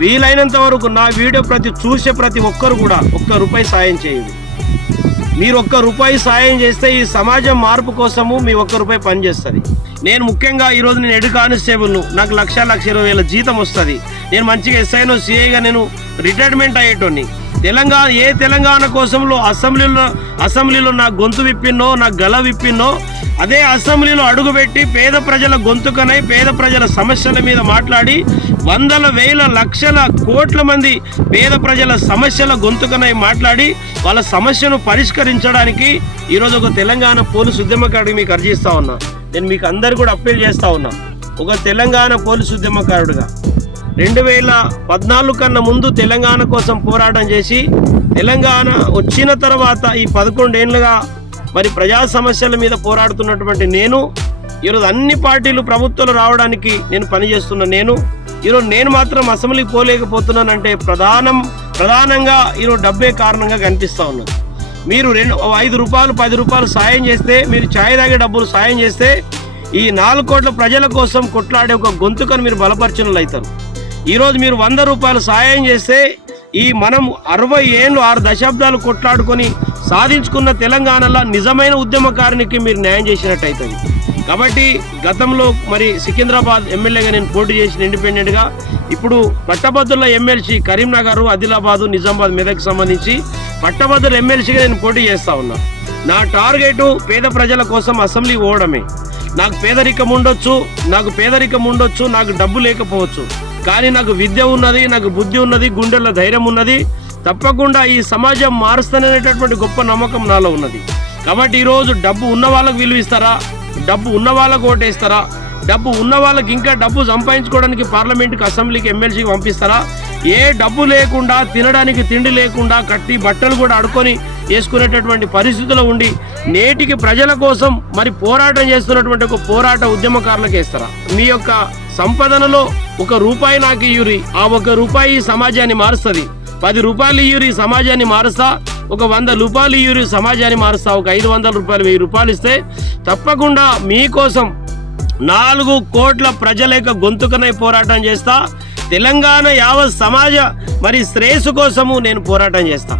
వీలైనంత వరకు నా వీడియో చూసే ప్రతి ఒక్కరు కూడా ₹1 సాయం చేయండి. మీరు ₹1 సాయం చేస్తే ఈ సమాజం మార్పు కోసము మీ ₹1 పనిచేస్తుంది. నేను ముఖ్యంగా ఈరోజు నేను హెడ్ కానిస్టేబుల్ను, నాకు 1,20,000 జీతం వస్తుంది. నేను మంచిగా ఎస్ఐనో సిఐగా నేను రిటైర్మెంట్ అయ్యేటోని. తెలంగాణ కోసంలో అసెంబ్లీలో నా గొంతు విప్పినో, నా గల విప్పినో, అదే అసెంబ్లీలో అడుగుపెట్టి పేద ప్రజల గొంతుకనై పేద ప్రజల సమస్యల మీద మాట్లాడి వందల వేల లక్షల కోట్ల మంది పేద ప్రజల సమస్యల గొంతుకనై మాట్లాడి వాళ్ళ సమస్యను పరిష్కరించడానికి ఈరోజు ఒక తెలంగాణ పోలీసు ఉద్యమకారుడికి మీకు అర్జిస్తా ఉన్నా. నేను మీకు అందరు కూడా అప్పీల్ చేస్తా ఉన్నా. ఒక తెలంగాణ పోలీసు ఉద్యమకారుడిగా 2014 కన్నా ముందు తెలంగాణ కోసం పోరాటం చేసి తెలంగాణ వచ్చిన తర్వాత ఈ 11 ఏళ్ళుగా మరి ప్రజా సమస్యల మీద పోరాడుతున్నటువంటి నేను ఈరోజు అన్ని పార్టీలు ప్రభుత్వాలు రావడానికి నేను పనిచేస్తున్న ఈరోజు నేను మాత్రం అసెంబ్లీకి పోలేకపోతున్నానంటే ప్రధానంగా ఈరోజు డబ్బే కారణంగా కనిపిస్తూ ఉన్నది. మీరు ₹5 ₹10 సాయం చేస్తే, మీరు ఛాయ్ తాగే డబ్బులు సాయం చేస్తే ఈ 4 కోట్ల ప్రజల కోసం కొట్లాడే ఒక గొంతుకను మీరు బలపరిచిన అవుతారు. ఈరోజు మీరు ₹100 సాయం చేస్తే ఈ మనం 60 ఏళ్ళు 6 దశాబ్దాలు కొట్లాడుకొని సాధించుకున్న తెలంగాణలో నిజమైన ఉద్యమకారునికి మీరు న్యాయం చేసినట్టు అవుతుంది. కాబట్టి గతంలో మరి సికింద్రాబాద్ ఎమ్మెల్యేగా నేను పోటీ చేసిన ఇండిపెండెంట్గా, ఇప్పుడు పట్టభద్రుల ఎమ్మెల్సీ కరీంనగర్, ఆదిలాబాదు, నిజామాబాద్, మెదక్ సంబంధించి పట్టభద్రుల ఎమ్మెల్సీగా నేను పోటీ చేస్తూ ఉన్నా. నా టార్గెట్ పేద ప్రజల కోసం అసెంబ్లీ పోవడమే. నాకు పేదరికం ఉండొచ్చు, నాకు డబ్బు లేకపోవచ్చు, కానీ నాకు విద్య ఉన్నది, నాకు బుద్ధి ఉన్నది, గుండెల్లో ధైర్యం ఉన్నది. తప్పకుండా ఈ సమాజం మారుస్తాననేటటువంటి గొప్ప నమ్మకం నాలో ఉన్నది. కాబట్టి ఈరోజు డబ్బు ఉన్న వాళ్ళకు విలువ ఇస్తారా, డబ్బు ఉన్న వాళ్ళకు ఓటేస్తారా, డబ్బు ఉన్న వాళ్ళకి ఇంకా డబ్బు సంపాదించుకోవడానికి పార్లమెంట్కి, అసెంబ్లీకి, ఎమ్మెల్సీకి పంపిస్తారా? ఏ డబ్బు లేకుండా, తినడానికి తిండి లేకుండా, కట్టి బట్టలు కూడా అడుకొని వేసుకునేటటువంటి పరిస్థితుల్లో ఉండి నేటికి ప్రజల కోసం మరి పోరాటం చేస్తున్నటువంటి ఒక పోరాట ఉద్యమకారులకు వేస్తారా? మీ యొక్క సంపదనలో ₹1 నాకు ఇయ్యూరి, ఆ ₹1 సమాజాన్ని మారుస్తుంది. ₹10 ఇయ్యూరి, సమాజాన్ని మారుస్తా. ఒక ₹100 ఇయ్యూరి, సమాజాన్ని మారుస్తా. ఒక ₹500, ₹1000 ఇస్తే తప్పకుండా మీకోసం 4 కోట్ల ప్రజల యొక్క గొంతుకనై పోరాటం చేస్తా. తెలంగాణ యావత్ సమాజ మరి శ్రేయస్సు కోసము నేను పోరాటం చేస్తా.